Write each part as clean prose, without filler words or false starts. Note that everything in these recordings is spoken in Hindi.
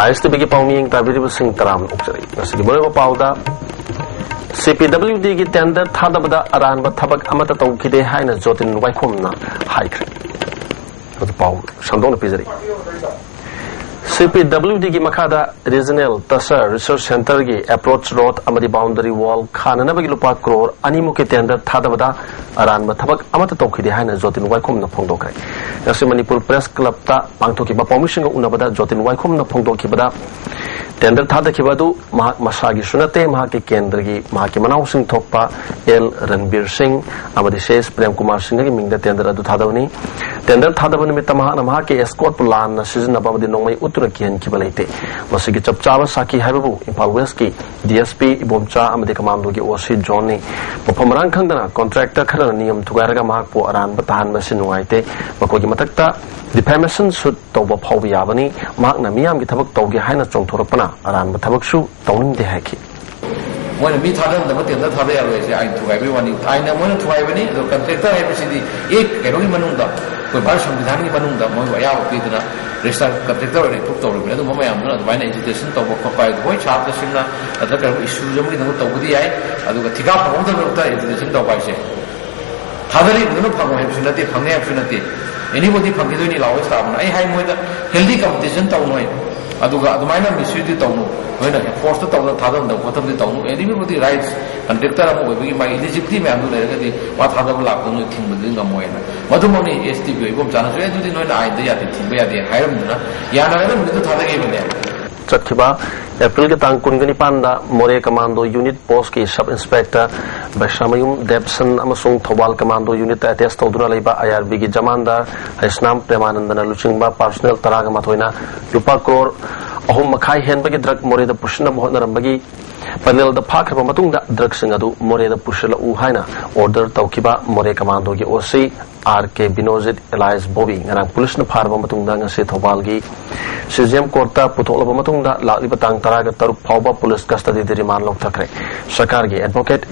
ISTV की पाउमिंग ताबिरिब सिंह तराम उक्चरी नसगी मोरे पाउदा CPWD की टेंडर थादबदा अरानब थबक अमत तौखिदे हाइना जोतिन वाइखोमना हाइख्रे अदु पाउ संदोन पिजरी CPWD की मखादा रीजनल तसर रिसर्च सेंटर की अप्रोच रोड अमदी बाउंड्री वॉल खाननबगी लुपा करोड़ अनिमुखी टेंडर थादबदा अरानब थबक अमत तौखिदे हाइना जोतिन वाइखोमना फोंदोखरे नसि मणिपुर प्रेस क्लब ता पांगथोखिबा पाउमिसिंग उनबदा जोतिन वाइखोमना फोंदोखिबदा टेंडर थादखिबदु महाक मसागी सुनते महाक केंद्र की महाक मनाव सिंह थोकपा एल रणबीर सिंह अमदी शेष प्रेम कुमार सिंह की मिंग टेंडर अदु थादवनी टेंडर थादब निमित्त महाक एस्कॉट प्लान सिजनबदी नोंमै उतुर किहनखिबा लेते मसिगी चपचाब साकी हाइबबु इम्फाल वेस्ट की DSP इबोमचा अमदी कमांडो की ओसी जोन ने मफमरांग खंगदना कॉन्ट्रैक्टर खरन नियम थुगारगा महाक पो अरान बताहन मसि नुवाइते मकोगी मतकता डिफेमेशन सुट तौब फाव याबनी महाकना मियाम की थबक तौगे हाइना चोंथोरपना अरान थबकसु तौनिंदे हाइखि मोन मी थादन दब टेंडर थादे यारोइसे आइन थुगाइबे वानी आइना मोन थुगाइबनी दो कॉन्ट्रैक्टर हाइबसिदी एक केरोगी मनुंदा कोई भारत संविधान की मनुंदा मोय वया ओपीदना रेजिस्टर कॉन्ट्रैक्टर रे पुक तौरबे अदु ममयामना अदवाइना एजुकेशन तौब खपाइ होय छात्र सिंगना अदका इशू जमनी दम तौबदी याय अदुगा थिका फंगदनता एजुकेशन तौबाइसे थादरी उदनो फंगो हाइबसिनते फंगे हाइबसिनते एनीबॉडी फंगिदोनी लाओ स्टाफना आई हाई मोयदा हेल्दी कंपटीशन तौनोय अदुगा अदुमाइना मिसयूदी तौनो होइना फोर्स तौना थादन द खतमदि तौनो एनीबॉडी राइट्स कंट्रैक्टर अमो होइबगी माइ एलिजिबिलिटी मै आंदु लेरगदि वा थादब लाक्तनो थिंबदि गमोयना मधुमोनी STB इबोम जानसु एदुदि नोइना आइदि यादि थिंबे यादि हाइरमना यानागना मिदु थादगेबने चटखिबा अप्रैल के तांग कुनगनी पांदा मोरे कमांडो यूनिट पोस्ट की सब इंस्पेक्टर बैशामयुम देवसन अमसुंग थौबाल कमांडो यूनिट अटैच तौदुना लेबा IRB की जमानदार हरिस्नाम प्रेमानंदना लुचिंगबा पर्सनल तरागा माथोइना रुपा करोड़ अहुम मखाई हेनबगी ड्रग मोरेदा पुशना होनरंबगी पनेल द फाखरबा मतुंगदा ड्रग सिंग अदु मोरेदा पुशला उ हाइना ऑर्डर तौखिबा मोरे कमांडो की OC RK Binojit alias Bobby ngana police न फारबा मतुंगदा ngase थौबाल की CGM कोर्टा पुथोलबा मतुंगदा लालिबा तांग तरागा तरुक फावबा पुलिस कस्टडी दे रिमांड लौथखरे सरकार की एडवोकेट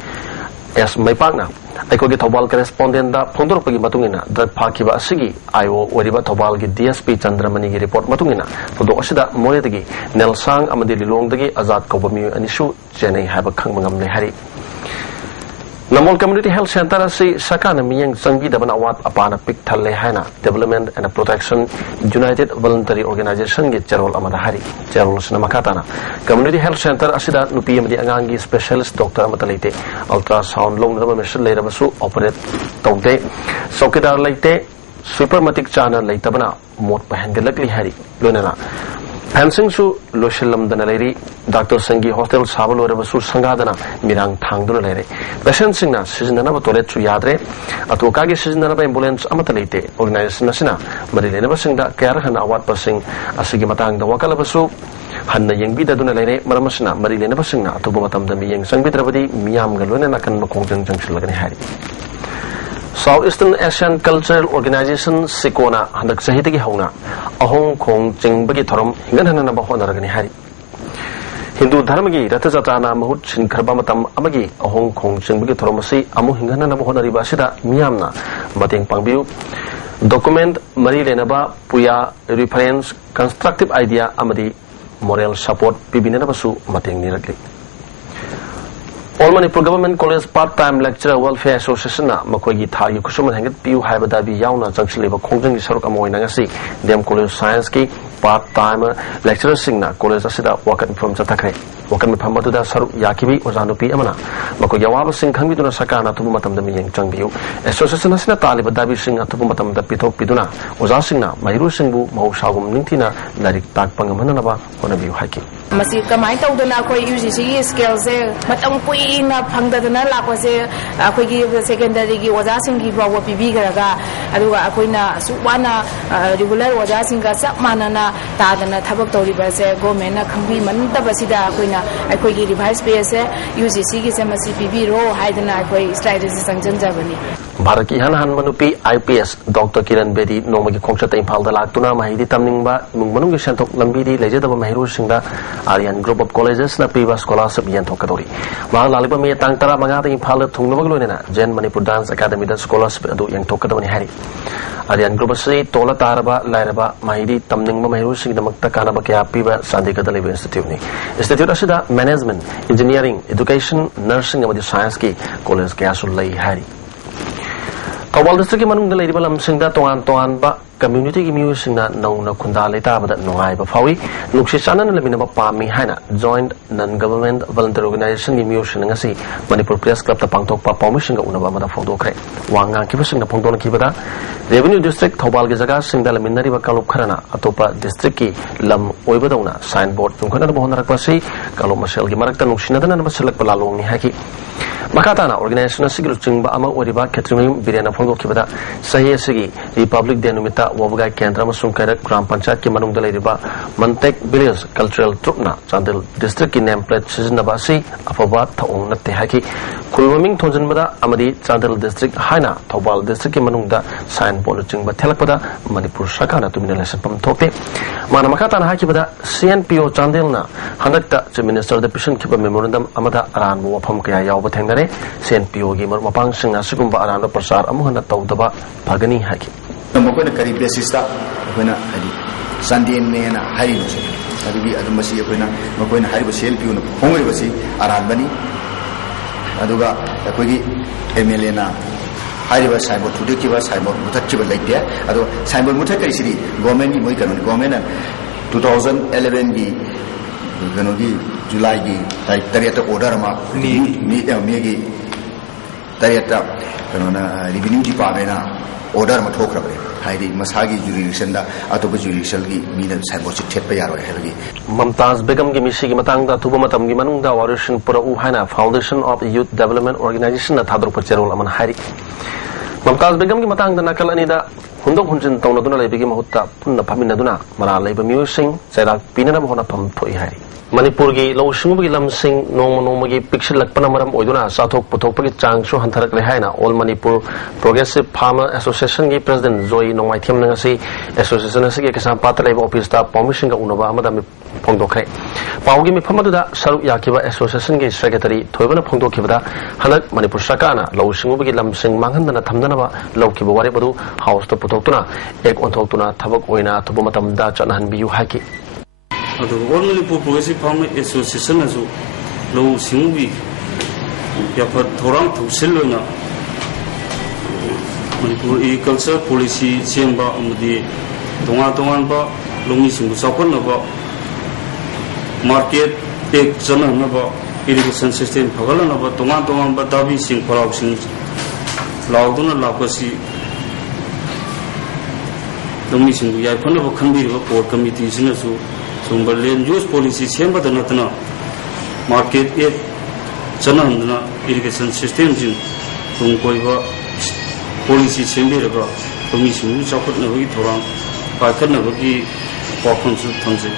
S मैपाकना अखोगी थौबाल करेस्पोंडेंट दा फोंदोरपगी मतुंगिना ड्रग फाखिबा असिगी IO ओरिबा थौबाल की DSP चंद्रमणि की रिपोर्ट मतुंगिना फोदो असिदा मोरेदगी नेलसांग अमदि लिलोंगदगी आजाद कौबमी अनिसु चेन्नई हाइबा खंगमंगमने हरि नमोल कम्युनिटी हेल्थ सेंटर असि सरकारना मियंग संगीदबन अवात अपाना पिक थल्ले हाइना development and protection united voluntary organisation की चेरोल अमदा हरि चेरोल सना मखाताना community health centre असिदा नुपी अमदि अंगांगी specialist doctor अमता लेते अल्ट्रासाउंड लोंगरबा मेशिन लेरबसु ऑपरेट तौदे चौकीदार लेते स्वीपर मतिक चाना लेतबना मोट पहनगलकली हरि लोनना फेंसिंग सु लोशिलमदना लेरी डॉक्टर संगी हॉस्टल साबलोरबसु संगादना मिरांग थांगदुना लेरे पेशेंट सिंगना सिजनना टॉयलेट सु यादरे अतोकागे सिजनना एम्बुलेंस अमत लेते ऑर्गेनाइजेशन नसिना मरि लेनबसिंगदा कयार हना अवात परसिंग असिगी मतांगदा वकलबसु हन्ना यंगबिददुना लेरे मरमसना मरि लेनबसिंगना अतोबा मतमदा मियंग संगबिद्रबदी मियामगा लोनना कन मखोंजंग जंगसिलगने हारि south eastern Asian cultural organisation सिकोना हंदक सहित की हौना अहोंग खोंग चिंगबगी थरम हिंगनहननबा होनरगनि हारि हिंदू धर्म की रथ जात्राना महुत सिनखरबा मतम अमगी अहोंग खोंग चिंगबगी थरम असि अमु हिंगनहनबा होनरिबा सिदा मियामना मतेंग पांगबियु डॉक्यूमेंट मरी लेनबा पुया रेफरेंस कंस्ट्रक्टिव आइडिया अमदी मोरल सपोर्ट पिबिननबसु मतेंग निरगली All Manipur Government College Part-Time Lecturer Welfare Association मखोगी थागी खुशुमन हेंगत पियु हाइबदाबी याउना जंगसलेबा खोंजंगी सरुक अमोइना ngasi DM College Science की Part-Time Lecturer सिंगना कॉलेज असिदा वकन फ्रॉम चतखरे वकन में फमदुदा सरुक याकिबी ओजानुपी अमना मखोगी अवाब सिंग खंगबिदुना सरकारना तुबु मतमदा मियंग चंगबियु एसोसिएशन असिना तालिबदाबी सिंग तुबु मतमदा पिथोक पिदुना ओजा सिंगना महिरु सिंगबु महौसागुम निंथिना लारिक ताकपंगमननबा होनबियु हाइकी मसी कमाई तौदना कोई UGC की स्केल से मतम कुइना फंगदना लाकोसे अखोगी सेकेंडरी की ओजा सिंग की बाव पिबिगरगा अदुगा अखोइना सुवाना रेगुलर ओजा सिंग का सब मानना तादना थबक तौरिबसे गवर्नमेंट खंबी मनतबसिदा अखोइना अखोगी रिवाइज पे से UGC की से मसी पिबिरो हाइदना अखोई स्ट्रेटजी संजनजबनी भारत की हन मनुपी IPS डॉक्टर किरण बेदी नोमगी खोंगचत इम्फालदा लाक्तुना महिदी तमनिंगबा मुंगमनुंगी सेंथोक लंबीदी लेजेदबा महिरु सिंगदा आर्यन ग्रुप ऑफ कॉलेजेस ना पीवा स्कॉलरशिप यंथोकदोरी मा लालिबा मे तांग तरा मंगा दा इम्फाल थुंगलबग लोइनेना जेन मणिपुर डांस एकेडमी दा स्कॉलरशिप अदु यंथोकदबनी हारि Arian Group si Tola Taraba, Lairaba, Mahidi, Tamning Mahiru Sing the Maktakanaba Piba, Sandika Delivery Institute. Institute Asida, Management, Engineering, Education, Nursing and Science Ki, College Gasul Lay Hari. Tawal district manung dalay balam singda toan ba community music na nauna kunda leta bada nungai ba fawi nukshi chana na labina ba pami haina joint non-government volunteer organization ni music ngasi Manipur Press Club ta pangtok pa permission ga unaba mada photo kre wangang ki basing na photo na kibada revenue district thobal ge jaga singda laminari ba kalup kharana atopa district ki lam oibadauna signboard tungkhana ba honarak pa si kalup masel gi marakta nuksina dana na selak balalong ni haki Makatana organization sigil chingba ama oriba Catherine Birena Fongo Kibada Sahi Sigi Republic Denumita Wabagai Kendra Masungkara Gram Panchayat ki manung dalay riba Mantek Village Cultural Trupna Chandil District ki nameplate Sizinabasi Afaba Taong Nate Haki Kulwaming Tonjanbada Amadi Chandil District Haina Tobal District ki manung da signboard chingba Telakpada Manipur Sakana to Minalesan Pam Tope Mana Makatana Hakibada CNPO Chandilna Handakta to Minister the Pishan Kiba Memorandum Amada Aran Wapam Kaya Yawa CNPO gi mar mapang sing asugumba aranda prasar amuhana tawdaba phagani haki mokona kari basis ta koina hadi Sunday ne na hari no se adi adumasi koina mokona hari ba CNPO no hongri basi aran bani aduga koigi MLA na hari ba saibot tude ki ba saibot mutak ki ba laite adu saibot mutak kari siri government ni moi kanon government 2011 gi ganogi July gi tariata order ma mi gi tariata kanona revenue department na order ma thokra bare haidi masagi jurisdiction da atoba jurisdiction gi mi na saibot chit pa yaro hegi Mamtaz Begum gi misi gi matang da thuba matam gi manung da warishin pura u haina Foundation of Youth Development Organization na thadru pacharol aman hari Mamtaz Begum gi matang da nakal ani da hundok hunjin tawna duna leibigi mahutta punna phamina duna mara leiba musing chairak pinana mohona pham thoi hari Manipur gi lo singubagi lamsing nongmagi picture lakpana maram oiduna sathok puthokpagi changsu hantarak lehaina All Manipur Progressive Farmer Association gi President Joy Nongmai Thiam nangasi association asigi kisam patalaiba office ta permission ga unaba amada mi phongdokre paugi mi phamadu saru yakiba association gi secretary thoibana phongdokhibada hanak Manipur sakana lo singubagi lamsing manghandana thamdana laukiba ware badu house to puthoktuna ek onthoktuna thabak oina thubumatam da chanahan biyu haki All Manipur Progressive Farmer Association as low Singi Yapat Torang to Silona Manipur Agriculture Policy Chamber the Tonga Longi Singu Sakonaba Market Take Zanaba Irrigation System Pagalanaba Tonga Batavi Sing Corruption Lauduna Lapasi Longi Singu Yapanaba Kambi Port Committees in a Land use policy chamber the Natana market it Chanandana irrigation systems in Tunkoiva policy chamber commission support Navi Toran Pakanavaki Pokons Tansi.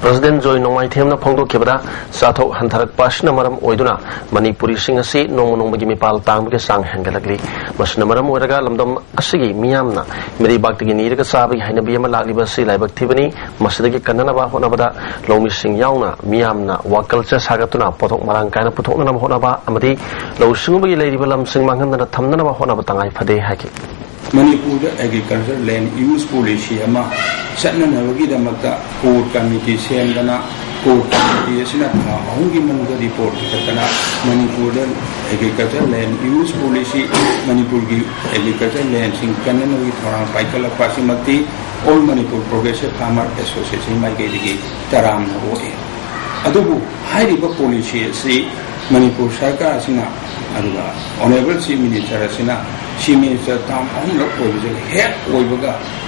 President Joy Nongmai Thiam na phongdo kibada sathok hantarak pasna maram oiduna Manipuri singasi nongmagi mipal tangbe sang hengalagli masna maram oiraga lamdam asigi miyamna meri baktigi niraga sabi hainabi ama lagliba si laibak thibani masidagi kannana ba honabada lomi sing yauna miyamna wakalcha sagatuna pothok marang kaina puthokna nam honaba amadi lo singubagi leiriba lam sing manghandana thamnana ba honaba tangai phade haki Manipur agriculture land use policy ama satna navagi damata code committee sendana code committee asina ahungi manuga report katana Manipur agriculture land use policy Manipur gi agriculture land sing kanana wi thorang paikala pasimati All Manipur Progressive Farmer Association mai gi taram hoye adubu hairiba policy si Manipur sarkar asina aduga honorable chief minister asina She means that Tom Omla was a head over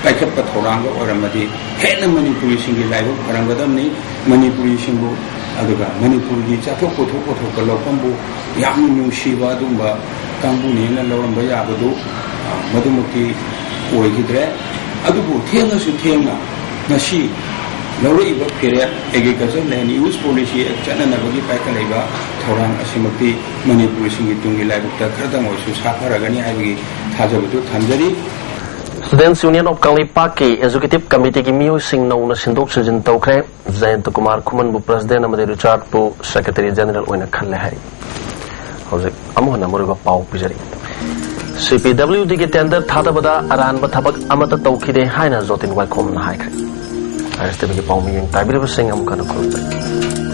Backup Patoranga or a Madi, head of Manipuri single live of Parangadamni, Manipuri Simbu, Aduga, Manipuri, Chato, Lopambu, Yamu Shiva Dumba, Kambuni, and Loramba Yabadu, Madumuki, Oigidre, Adubu, Tiana Sutena, Nashi, Lori period, agriculture land use policy at China Navagi Pakalega, Torang Asimati, Manipuri Singitungi Labuta, Kadamo, Saparagani, Ivy, Tazabutu, Tanjari. Students Union of Kalipaki Executive Committee ki musing na una sindok sejin tawkre Zain Kumar Kuman bu President amade Richard bu Secretary General oina khalle hai. Hojek amuhna moriba pau pijari. CPWD की टेंडर थादबदा अरानब थबक अमत तौखिदे हाइना जोतिन वाइखोम ना हाइख्रे ISTV की पाउमी ताबिरब सिंह अमकन खुलते